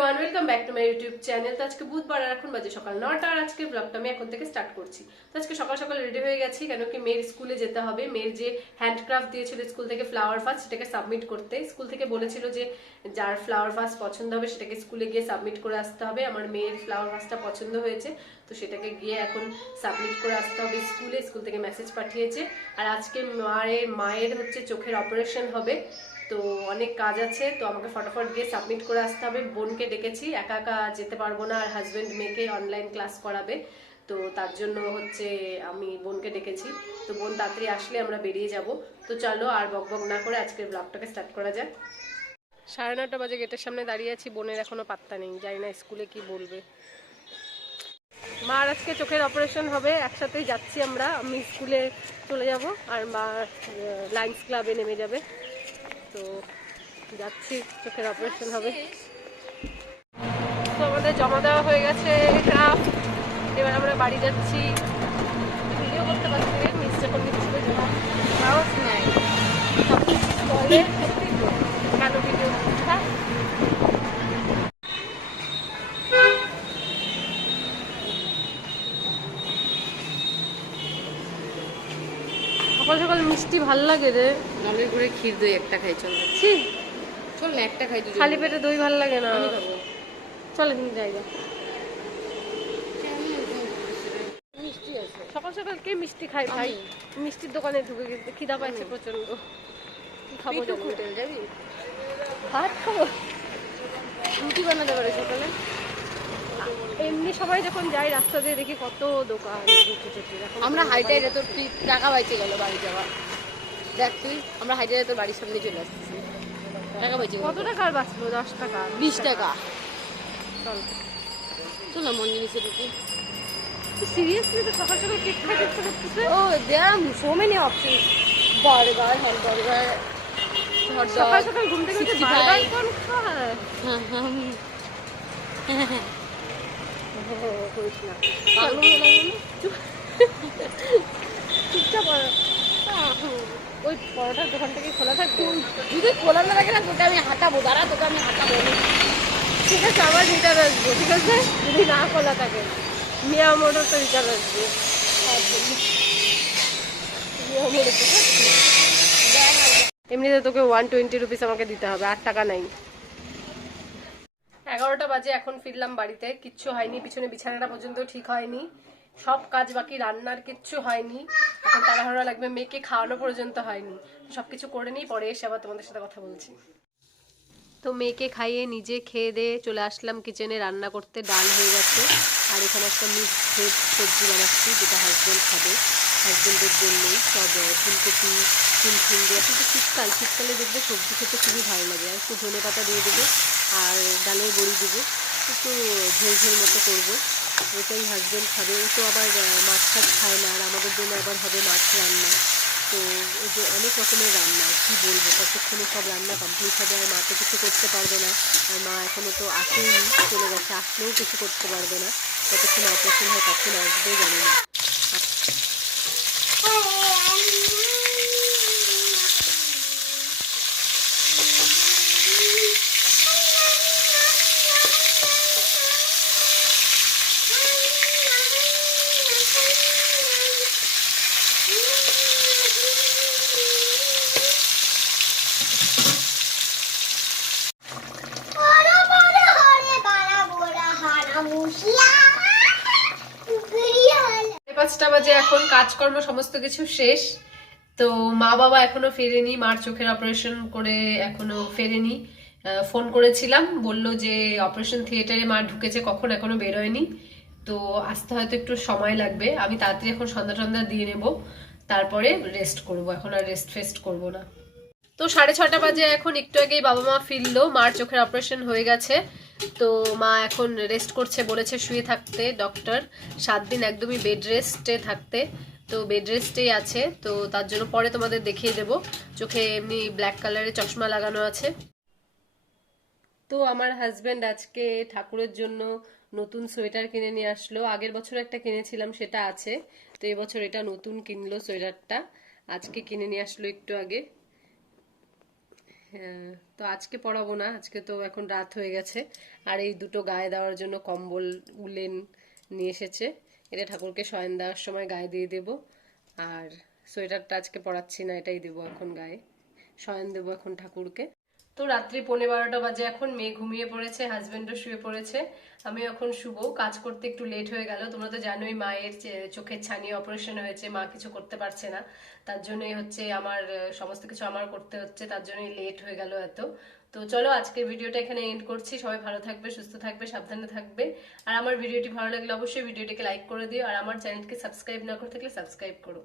Everyone, welcome back to my YouTube channel. তো আজকে বুধবার আর এখন বাজে সকাল 9টা আর আজকের ব্লগটা আমি এখন থেকে স্টার্ট করছি। তো আজকে সকাল সকাল রেডি হয়ে গেছি, কেন কি মেয়ের স্কুলে যেতে হবে। মেয়ের যে হ্যান্ডক্রাফট দিয়েছিল স্কুল থেকে ফ্লাওয়ার ভাস, সেটাকে সাবমিট করতে। স্কুল থেকে বলেছিল যে যার ফ্লাওয়ার ভাস পছন্দ হবে সেটাকে স্কুলে গিয়ে সাবমিট করে আসতে হবে। আমার মেয়ের ফ্লাওয়ার ভাসটা পছন্দ হয়েছে, তো সেটাকে গিয়ে এখন সাবমিট করে আসতে হবে স্কুলে। স্কুল থেকে মেসেজ পাঠিয়েছে। আর আজকে মায়ের হচ্ছে চোখের অপারেশন হবে, তো অনেক কাজ আছে, তো আমাকে ফটাফট গিয়ে সাবমিট করে আসতে হবে। বোনকে ডেকেছি, একা একা যেতে পারবো না, আর হাজব্যান্ড মেয়েকে অনলাইন ক্লাস করাবে, তো তার জন্য হচ্ছে আমি বোনকে ডেকেছি। তো বোন তাড়াতাড়ি আসলে আমরা বেরিয়ে যাব। তো চলো আর বকবক না করে আজকের ব্লগটাকে স্টার্ট করা যাক। 9:30 বাজে গেটের সামনে দাঁড়িয়ে আছি, বোনের এখনো পাত্তা নেই, জানি না স্কুলে কি বলবে। মার আজকে চোখের অপারেশন হবে, একসাথেই যাচ্ছি আমরা। আমি স্কুলে চলে যাব আর মা লায়ন্স ক্লাবে নেমে যাবে। তো যাচ্ছি, চোখের অপারেশন হবে। তো আমাদের জমা দেওয়া হয়ে গেছে ক্রাফট, এবার আমরা বাড়ি যাচ্ছি। ভিডিও করতে পারছি না, মিস যখন দিচ্ছিল সাহস নাই, বলে কেন ভিডিও থাক। সকাল সকাল মিষ্টি ভাল লাগে রে। নলের করে ক্ষীর দই একটা খাই, চল ছি, চল না একটা খাই। খালি পেটে দই ভাল লাগে না। চলে কিন্তু জায়গা মিষ্টি আছে। সকাল সকাল কে মিষ্টি খায় ভাই? মিষ্টির দোকানে ঢুকে গেছে, খিদা পাইছে প্রচন্ড। কি খাবো? হোটেল যাবি? ভাত খাবো। রুটি বানাতে পারে সকালে। এমনি সবাই যখন যাই রাস্তা দিয়ে দেখি কত দোকান রুটি টুটি। আমরা হাইটাই তোর তুই টাকা বাইচে গেল বাড়ি যাওয়া। দেখ তুই, আমরা হাইটাই তোর বাড়ির সামনে চলে আসতেছি। টাকা বাইচে কত টাকার বাঁচলো? 10 টাকা, 20 টাকা। চল চল না মন জিনিসের রুটি। সিরিয়াসলি তো সকাল সকাল কেক খাইতে ইচ্ছা করতেছে। Oh there so many options, burger, hamburger, hot dog. সকাল সকাল ঘুম থেকে উঠে বার্গার কোন খায়? করিস না, চুপচাপ। ওই পরোটার দোকানটাকে খোলা থাকবে? যদি খোলা না থাকে না তোকে আমি হাঁটাবো, দাঁড়া তোকে আমি হাঁটাবো। ঠিক আছে, আবার রিটার্ন আসবো। ঠিক আছে, যদি না খোলা থাকে মিয়া মোটর তো রিটার্ন আসবে। এমনিতে তোকে 120 রুপিস আমাকে দিতে হবে, 8 টাকা নাই। 11টা বাজে, এখন ফিরলাম বাড়িতে। কিচ্ছু হয়নি, পিছনে বিছানাটা পর্যন্ত ঠিক হয়নি, সব কাজ বাকি, রান্নার কিচ্ছু হয়নি। এখন তাড়াহুড়া লাগবে, মেয়েকে খাওয়ানো পর্যন্ত হয়নি। সবকিছু করে নিই, পরে এসে আবার তোমাদের সাথে কথা বলছি। তো মেয়েকে খাইয়ে নিজে খেয়ে দিয়ে চলে আসলাম কিচেনে রান্না করতে। ডাল হয়ে গেছে, আর এখানে একটা মিক্স ভেজ সবজি বানাচ্ছি, যেটা হাজব্যান্ড খাবে। হাজব্যান্ডের জন্যই সব ফুলকপি, ফুল দিয়ে। কিন্তু শীতকালে দেখবে সবজি খেতে খুবই ভালো লাগে। আর একটু ধনে পাতা দিয়ে দেবো, আর ডালের বড়ি দেবো, একটু ঝোল ঝোল মতো করবো। এটাই হাজব্যান্ড খাবে। ও তো আবার মাছ টাছ খায় না, আর আমাদের জন্য আবার হবে মাছ রান্না। তো এই যে অনেক রকমের রান্না, কি বলবো, কতক্ষণে সব রান্না কমপ্লিট হবে। আর মা তো কিছু করতে পারবে না, আর মা এখনো তো আসেনি, চলে গেছে, আসলেও কিছু করতে পারবে না। কতক্ষণে অপারেশন হয়, কখন আসবে জানি না। পাঁচটা বাজে, এখন কাজকর্ম সমস্ত কিছু শেষ। তো মা বাবা এখনো ফেরেনি, মার চোখের অপারেশন করে এখনো ফেরেনি। ফোন করেছিলাম, বলল যে অপারেশন থিয়েটারে মা ঢুকেছে, কখন এখনো বেরোয়নি, তো আসতে হয়তো একটু সময় লাগবে। আমি তাড়াতাড়ি এখন সন্ধ্যা টন্ধা দিয়ে নেব, তারপরে রেস্ট করব। এখন আর রেস্ট ফেস্ট করব না। তো 6:30 বাজে, এখন একটু আগেই বাবা মা ফিরলো। মার চোখের অপারেশন হয়ে গেছে, তো মা এখন রেস্ট করছে, বলেছে শুয়ে থাকতে ডক্টর, 7 দিন একদমই বেড রেস্টে থাকতে। তো বেড রেস্টেই আছে, তো তার জন্য পরে তোমাদের দেখিয়ে দেব। চোখে এমনি ব্ল্যাক কালারের চশমা লাগানো আছে। তো আমার হাজবেন্ড আজকে ঠাকুরের জন্য নতুন সোয়েটার কিনে নিয়ে আসলো। আগের বছর একটা কিনেছিলাম, সেটা আছে, তো এবছর এটা নতুন কিনলো সোয়েটারটা। আজকে কিনে নিয়ে আসলো একটু আগে। হ্যাঁ, তো আজকে পড়াবো না, আজকে তো এখন রাত হয়ে গেছে। আর এই দুটো গায়ে দেওয়ার জন্য কম্বল উলেন নিয়ে এসেছে, এটা ঠাকুরকে শয়ন দেওয়ার সময় গায়ে দিয়ে দেব। আর সোয়েটারটা আজকে পরাচ্ছি না, এটাই দেবো এখন গায়ে, শয়ন দেবো এখন ঠাকুরকে। তো রাত্রি 11:15 বাজে এখন, মেয়ে ঘুমিয়ে পড়েছে, হাজবেন্ডও শুয়ে পড়েছে, আমি এখন শুবো। কাজ করতে একটু লেট হয়ে গেল, তোমরা তো জানোই মায়ের চোখের ছানি অপারেশন হয়েছে, মা কিছু করতে পারছে না, তার জন্যই হচ্ছে আমার সমস্ত কিছু আমার করতে হচ্ছে, তার জন্যই লেট হয়ে গেল এত। তো চলো আজকের ভিডিওটা এখানে এন্ড করছি, সবাই ভালো থাকবে, সুস্থ থাকবে, সাবধানে থাকবে। আর আমার ভিডিওটি ভালো লাগলে অবশ্যই ভিডিওটিকে লাইক করে দিও, আর আমার চ্যানেলকে সাবস্ক্রাইব না করে থাকলে সাবস্ক্রাইব করো।